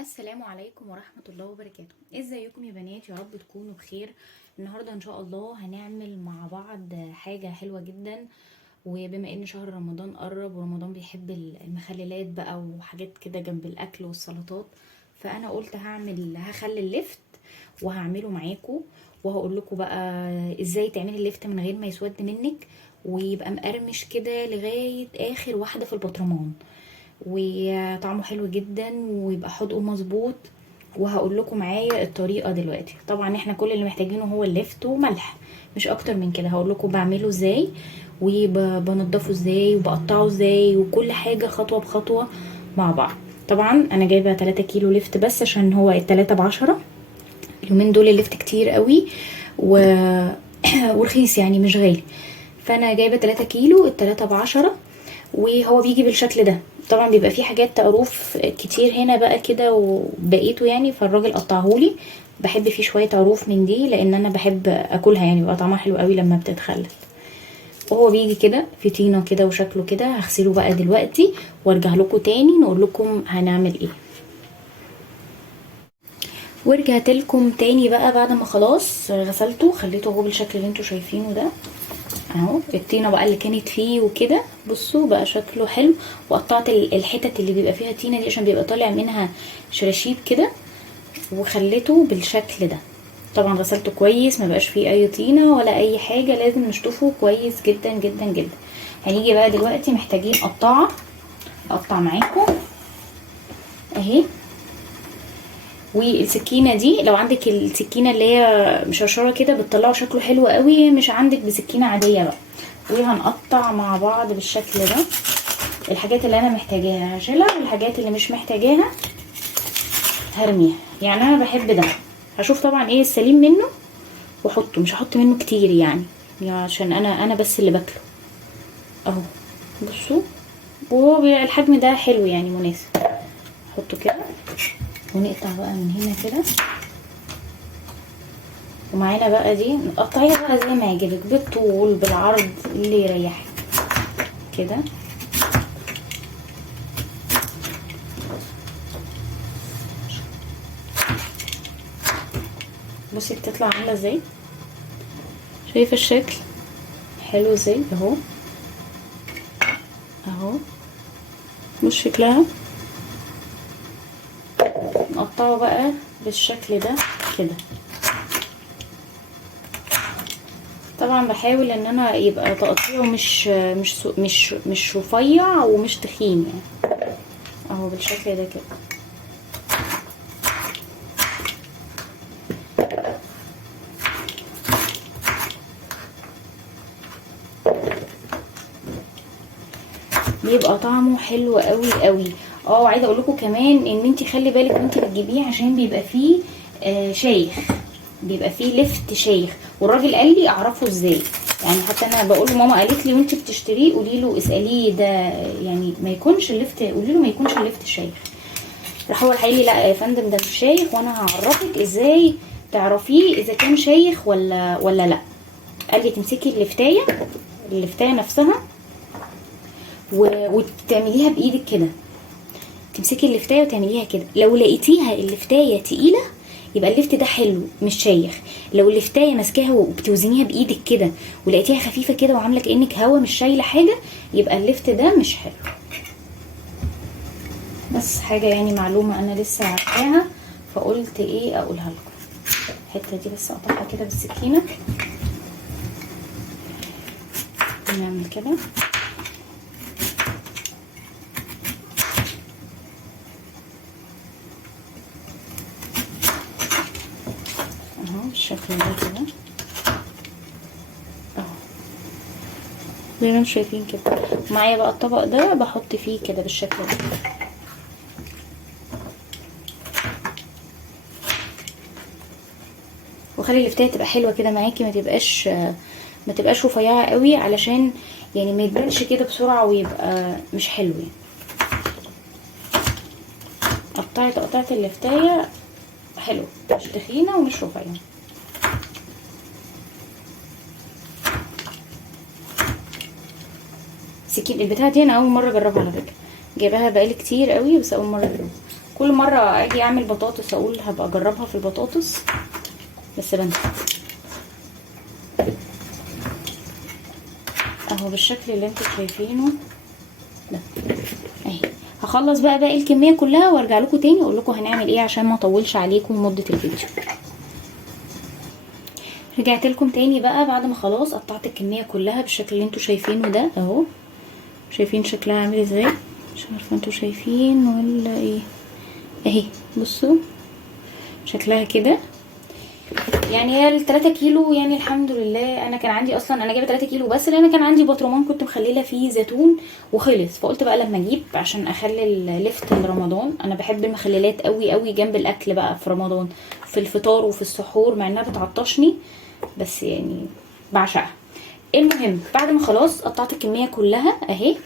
السلام عليكم ورحمة الله وبركاته. ازيكم يا بنات؟ يا رب تكونوا بخير. النهاردة ان شاء الله هنعمل مع بعض حاجة حلوة جدا، وبما ان شهر رمضان قرب ورمضان بيحب المخللات بقى وحاجات كده جنب الاكل والسلطات، فانا قلت هخلي اللفت وهعمله معاكم، وهقول لكم بقى ازاي تعملي اللفت من غير ما يسود منك ويبقى مقرمش كده لغاية اخر واحدة في البطرمان، وطعمه حلو جدا ويبقى حدقه مظبوط. وهقول لكم معايا الطريقه دلوقتي. طبعا احنا كل اللي محتاجينه هو اللفت وملح، مش اكتر من كده. هقول لكم بعمله ازاي وبنضفه ازاي وبقطعه ازاي وكل حاجه خطوه بخطوه مع بعض. طبعا انا جايبه 3 كيلو لفت بس عشان هو التلاتة ب10. اليومين دول اللفت كتير قوي و... ورخيص يعني مش غالي، فانا جايبه 3 كيلو التلاتة ب10. وهو بيجي بالشكل ده. طبعا بيبقى فيه حاجات عروف كتير هنا بقى كده وبقيته يعني، فالراجل قطعهولي. بحب فيه شوية عروف من دي لان انا بحب اكلها، يعني بيبقى طعمها حلو قوي لما بتتخلل. وهو بيجي كده في طينة كده وشكله كده. هغسله بقى دلوقتي وارجع لكم تاني نقول لكم هنعمل ايه. ورجعت لكم تاني بقى بعد ما خلاص غسلته خليته اهو بالشكل اللي انتوا شايفينه ده اهو. الطينه بقى اللي كانت فيه وكده، بصوا بقى شكله حلو. وقطعت الحتت اللي بيبقى فيها طينه دي عشان بيبقى طالع منها شراشيب كده، وخليته بالشكل ده. طبعا غسلته كويس، ما بقاش فيه اي طينه ولا اي حاجه، لازم نشطفه كويس جدا جدا جدا. هنيجي بقى دلوقتي محتاجين قطعه اقطع معاكم اهي. والسكينه دي لو عندك السكينه اللي هي مشرشره كده بتطلعه شكله حلو قوي، مش عندك بسكينه عاديه بقى. وهنقطع مع بعض بالشكل ده. الحاجات اللي انا محتاجاها هشيلها، والحاجات اللي مش محتاجاها هرميها. يعني انا بحب ده، هشوف طبعا ايه السليم منه واحطه، مش هحط منه كتير يعني عشان انا بس اللي باكله اهو. بصوا، وهو الحجم ده حلو يعني مناسب. احطه كده ونقطع بقى من هنا كده. ومعانا بقى دي نقطعيها بقى زي ما يعجبك، بالطول بالعرض اللي يريحك كده. بصي بتطلع عامله ازاي، شايفه الشكل حلو ازاي اهو اهو. بص شكلها. نقطعه بقى بالشكل ده كده. طبعا بحاول ان انا يبقى تقطيعه مش رفيع ومش تخين يعني اهو بالشكل ده كده. بيبقى طعمه حلو قوي قوي. عايزه اقول لكم كمان ان انت خلي بالك وانت بتجيبيه عشان بيبقى فيه شايخ، بيبقى فيه لفت شايخ. والراجل قال لي اعرفه ازاي يعني، حتى انا بقول له ماما قالت لي وانت بتشتريه قولي له اساليه ده يعني ما يكونش اللفت، قولي له ما يكونش اللفت شايخ. راح هو قال لي لا يا فندم ده مش شايخ، وانا هعرفك ازاي تعرفيه اذا كان شايخ ولا لا. قال لي تمسكي اللفتايه نفسها وتعمليها بايدك كده. تمسكي اللفتايه وتعمليها كده. لو لقيتيها اللفتايه تقيله يبقى اللفت ده حلو مش شايخ. لو اللفتايه ماسكاها وبتوزنيها بايدك كده ولقيتيها خفيفه كده وعامله كانك هوا مش شايله حاجه يبقى اللفت ده مش حلو. بس حاجه يعني معلومه انا لسه عارفاها فقلت ايه اقولها لكم. الحته دي بس اقطعها كده بالسكينه. نعمل كده بالشكل ده كده اهو زي ما انتم شايفين كده. معايا بقى الطبق ده بحط فيه كده بالشكل ده. وخلي اللفتايه تبقى حلوه كده معاكي، ما تبقاش رفيعه قوي علشان يعني ما يتبانش كده بسرعه ويبقى مش حلو يعني. قطعه اللفتايه حلو، مش تخينه ومش رفيعه. البتاعه دي انا اول مره اجربها على فكره، جايباها بقالي كتير قوي بس اول مره اجربها. كل مره اجي اعمل بطاطس اقول هبقى اجربها في البطاطس بس بنسى اهو بالشكل اللي انتوا شايفينه ده اهي. هخلص بقى باقي الكميه كلها وارجع لكم تاني اقول لكم هنعمل ايه عشان ما اطولش عليكم مده الفيديو. رجعت لكم تاني بقى بعد ما خلاص قطعت الكميه كلها بالشكل اللي انتوا شايفينه ده اهو. شايفين شكلها عامل ازاي؟ مش عارفه انتوا شايفين ولا ايه اهي. بصوا شكلها كده يعني هي ال3 كيلو يعني الحمد لله. انا كان عندي اصلا انا جايبه 3 كيلو بس لان كان عندي بطرمان كنت مخليه فيه زيتون وخلص، فقلت بقى لما اجيب عشان اخلي لفت لرمضان. انا بحب المخللات قوي قوي جنب الاكل بقى في رمضان في الفطار وفي السحور مع انها بتعطشني بس يعني بعشقها. المهم بعد ما خلاص قطعت الكميه كلها اهي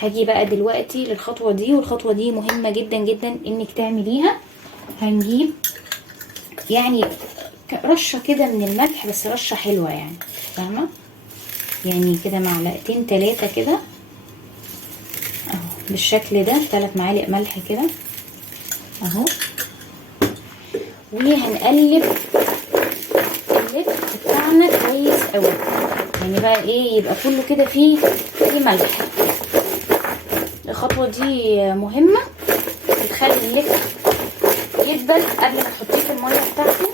هاجي بقى دلوقتي للخطوه دي، والخطوه دي مهمه جدا جدا انك تعمليها. هنجيب يعني رشه كده من الملح بس رشه حلوه يعني فاهمه، يعني كده معلقتين 3 كده اهو بالشكل ده 3 معالق ملح كده اهو. وهنقلب اللفت بتاعنا كويس قوي يعني بقى ايه يبقى كله كده فيه ملح. الخطوه دي مهمه بتخلي اللفت يدبل قبل ما تحطيه في الميه بتاعته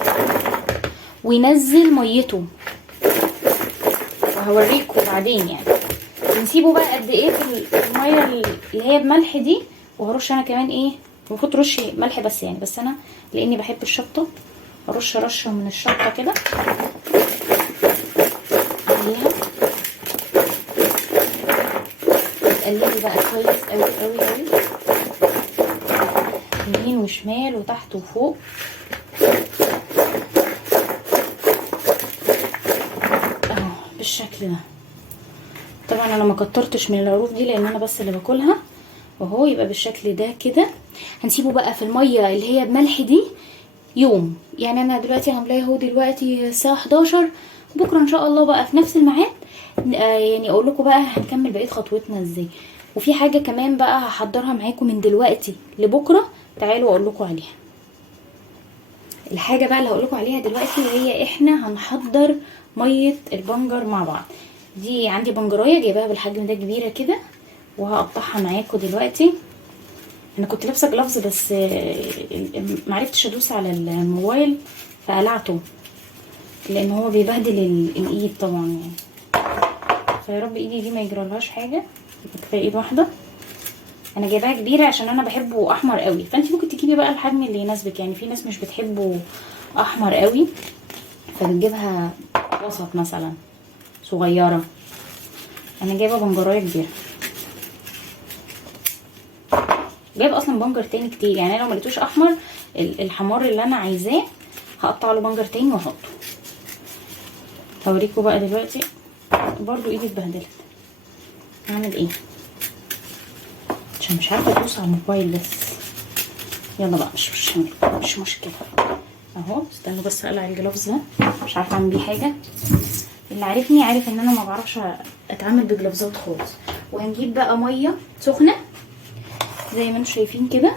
وينزل ميته وهوريكم بعدين. يعني بنسيبه بقى قد ايه في الميه اللي هي بملح دي. وهرش انا كمان ايه المفروض ترشي ملح بس يعني بس انا لاني بحب الشطه ارش رشه من الشطه كده عليها. تقلبي بقى كويس قوي قوي قوي يمين وشمال وتحت وفوق اهو بالشكل ده. طبعا انا ما كترتش من العروق دي لان انا بس اللي باكلها وهو يبقى بالشكل ده كده. هنسيبه بقى في الميه اللي هي بملح دي يوم. يعني انا دلوقتي عاملاه اهو دلوقتي الساعه 11 بكره ان شاء الله بقى في نفس الميعاد يعني اقول لكم بقى هنكمل بقيه خطوتنا ازاي. وفي حاجه كمان بقى هحضرها معاكم من دلوقتي لبكره تعالوا اقول لكم عليها. الحاجه بقى اللي هقول لكم عليها دلوقتي هي احنا هنحضر ميه البنجر مع بعض. دي عندي بنجرايه جايباها بالحجم ده كبيره كده وهقطعها معاكم دلوقتي. انا كنت لابسه جلافز بس معرفتش ادوس على الموبايل فقلعته لان هو بيبهدل الايد طبعا يعني. فيا رب ايدي دي ما يجرالهاش حاجه. كفايه ايد واحده. انا جايباها كبيره عشان انا بحبه احمر قوي فانت ممكن تجيبي بقى الحجم اللي يناسبك. يعني في ناس مش بتحبه احمر قوي فبتجيبها وسط مثلا صغيره. انا جايبه بنجرايه كبيره. جايب اصلا بنجر تاني كتير يعني انا لو ملقتوش احمر الحمار اللي انا عايزاه هقطع له بنجر تاني واحطه. هوريكم بقى دلوقتي. برضو ايدي اتبهدلت اعمل ايه عشان مش عارفه ادوس على الموبايل بس يلا بقى مش مشكله اهو. استنوا بس اقلع الجلافز ده مش عارفه اعمل بيه حاجه. اللي عارفني عارف ان انا ما بعرفش اتعامل بجلافزات خالص. وهنجيب بقى ميه سخنه زي ما انتم شايفين كده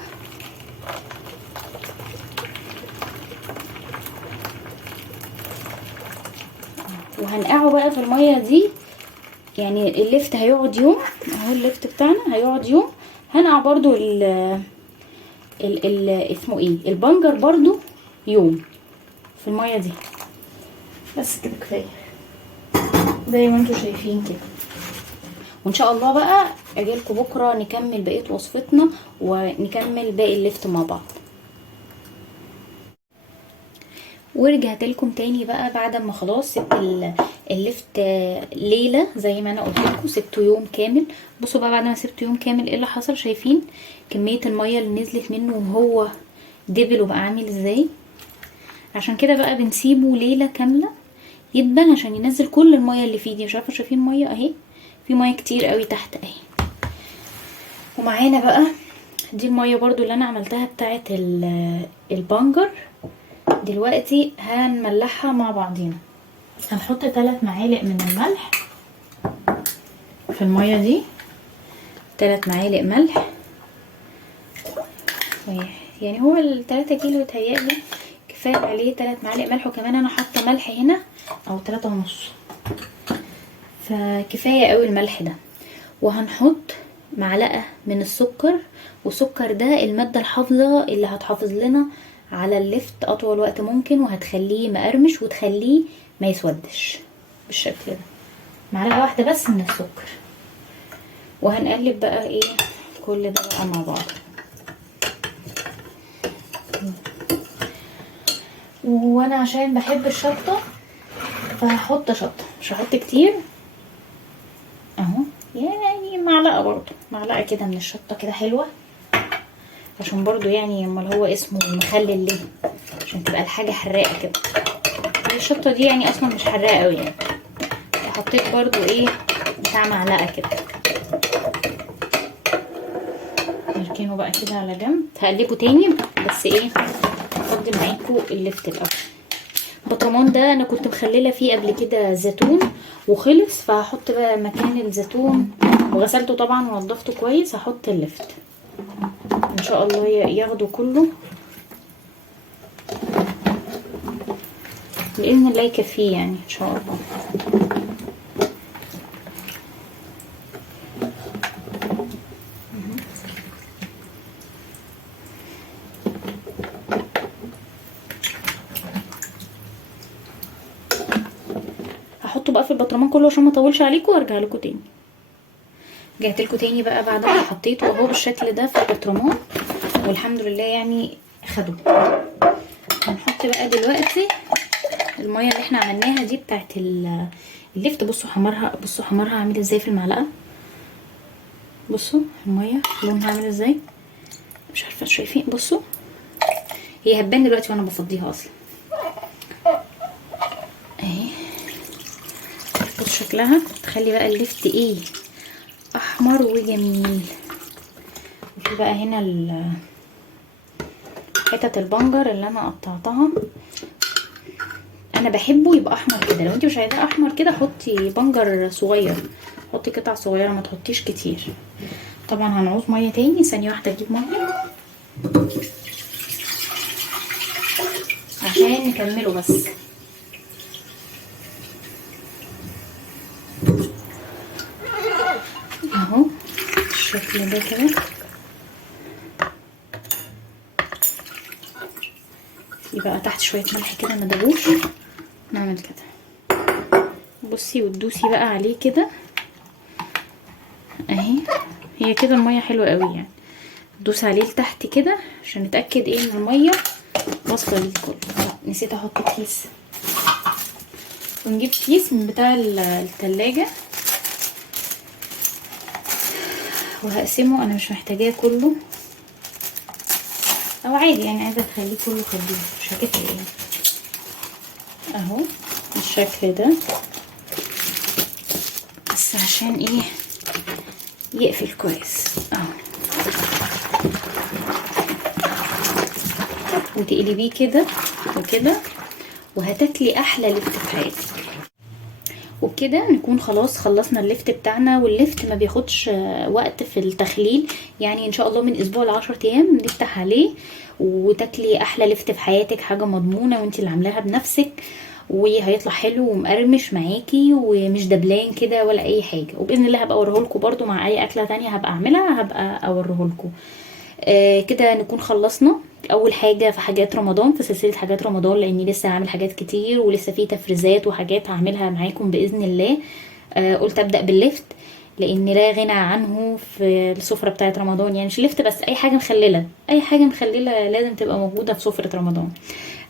وهنقعه بقى في الميه دي. يعني اللفت هيقعد يوم اهو. اللفت بتاعنا هيقعد يوم. هنقع برضو اسمه ايه البنجر برضو يوم في الميه دي. بس كده كفايه زي ما انتم شايفين كده. وان شاء الله بقى اجيلكم بكره نكمل بقيه وصفتنا ونكمل باقي اللفت مع بعض. ورجعت لكم تاني بقى بعد ما خلاص سبت اللفت ليله زي ما انا قلت لكم سبته يوم كامل. بصوا بقى بعد ما سبته يوم كامل ايه اللي حصل. شايفين كميه الميه اللي نزلت منه وهو دبل وبقى عامل ازاي. عشان كده بقى بنسيبه ليله كامله يدبل عشان ينزل كل الميه اللي فيه دي. مش عارفه شايفين ميه اهي في ميه كتير قوي تحت اهي. ومعانا بقى دي الميه برضو اللي انا عملتها بتاعه البنجر. دلوقتي هنملحها مع بعضينا. هنحط 3 معالق من الملح في الميه دي. 3 معالق ملح يعني هو ال3 كيلو يتهيألي كفايه عليه 3 معالق ملح، وكمان انا حاطه ملح هنا او 3.5، فكفايه قوي الملح ده. وهنحط معلقه من السكر، والسكر ده الماده الحافظه اللي هتحافظ لنا على اللفت اطول وقت ممكن، وهتخليه مقرمش وتخليه ما يسودش بالشكل ده. معلقه واحده بس من السكر. وهنقلب بقى ايه كل ده بقى مع بعض. وانا عشان بحب الشطه فهحط شطه، مش هحط كتير اهو، يعني معلقه برضو، معلقه كده من الشطه كده حلوه، عشان برضو يعني امال هو اسمه مخلل ليه؟ عشان تبقى الحاجه حراقه كده. الشطه دي يعني اصلا مش حراقه قوي يعني، حطيت برضو ايه بتاع معلقه كده. نركنه بقى كده على جنب. هقلبه تاني بس ايه هفضي معاكم اللفت الاول. البطرمان ده انا كنت مخلله فيه قبل كده زيتون وخلص، فهحط بقى مكان الزيتون، وغسلته طبعا ونضفته كويس، هحط اللفت ان شاء الله ياخده كله باذن الله، يكفيه يعني ان شاء الله. هحطه بقى في البطرمان كله عشان ما اطولش عليكم، وارجع لكم تاني. رجعت لكم تاني بقى بعد ما حطيته اهو بالشكل ده في البطرمان، والحمد لله يعني خدوه. هنحط بقى دلوقتي الميه اللي احنا عملناها دي بتاعت اللفت. بصوا حمرها، بصوا حمرها عامل ازاي في المعلقه، بصوا الميه لونها عامل ازاي، مش عارفه شايفين؟ بصوا هي هتبان دلوقتي وانا بفضيها اصلا اهي. بصوا شكلها تخلي بقى اللفت ايه احمر وجميل. وفي بقى هنا حتت البنجر اللي انا قطعتها، انا بحبه يبقى احمر كده. لو انت مش عايزاه احمر كده حطي بنجر صغير، حطي قطع صغيره ما تحطيش كتير. طبعا هنعوز ميه تاني، ثانيه واحده اجيب ميه عشان نكمله بس. اهو بالشكل ده كده. يبقى تحت شويه ملح كده ما دابوش، نعمل كده بصي وتدوسي بقى عليه كده اهي. هي كده الميه حلوه قوي يعني، دوس عليه لتحت كده عشان نتاكد ايه ان الميه واصله ليه كله. نسيت احط كيس، ونجيب كيس من بتاع التلاجة وهقسمه. انا مش محتاجاه كله، او عادي يعني عايزه تخليه كله خليه، مش هتفرق يعني. اهو بالشكل ده، بس عشان ايه يقفل كويس اهو. وتقلبيه كده وكده، وهتاكلي احلى لفت في حياتك. وبكده نكون خلاص خلصنا اللفت بتاعنا. واللفت ما بياخدش وقت في التخليل، يعني ان شاء الله من اسبوع ل10 ايام نفتح عليه وتاكلي احلى لفت في حياتك، حاجه مضمونه وانت اللي عاملاها بنفسك، وهيطلع حلو ومقرمش معاكي ومش دبلان كده ولا اي حاجه. وباذن الله هبقى اوريهولكم برده مع اي اكله تانية هبقى اعملها، هبقى اوريهولكم. كده نكون خلصنا اول حاجه في حاجات رمضان، في سلسله حاجات رمضان، لاني لسه هعمل حاجات كتير ولسه في تفريزات وحاجات هعملها معاكم باذن الله. قلت ابدا باللفت لان لا غنى عنه في السفره بتاعه رمضان، يعني مش لفت بس، اي حاجه مخلله، اي حاجه مخلله لازم تبقى موجوده في سفره رمضان.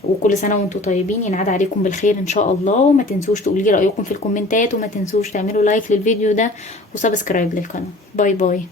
وكل سنه وانتم طيبين، ينعاد عليكم بالخير ان شاء الله. وما تنسوش تقولوا لي رايكم في الكومنتات، وما تنسوش تعملوا لايك للفيديو ده وسبسكرايب للقناه. باي باي.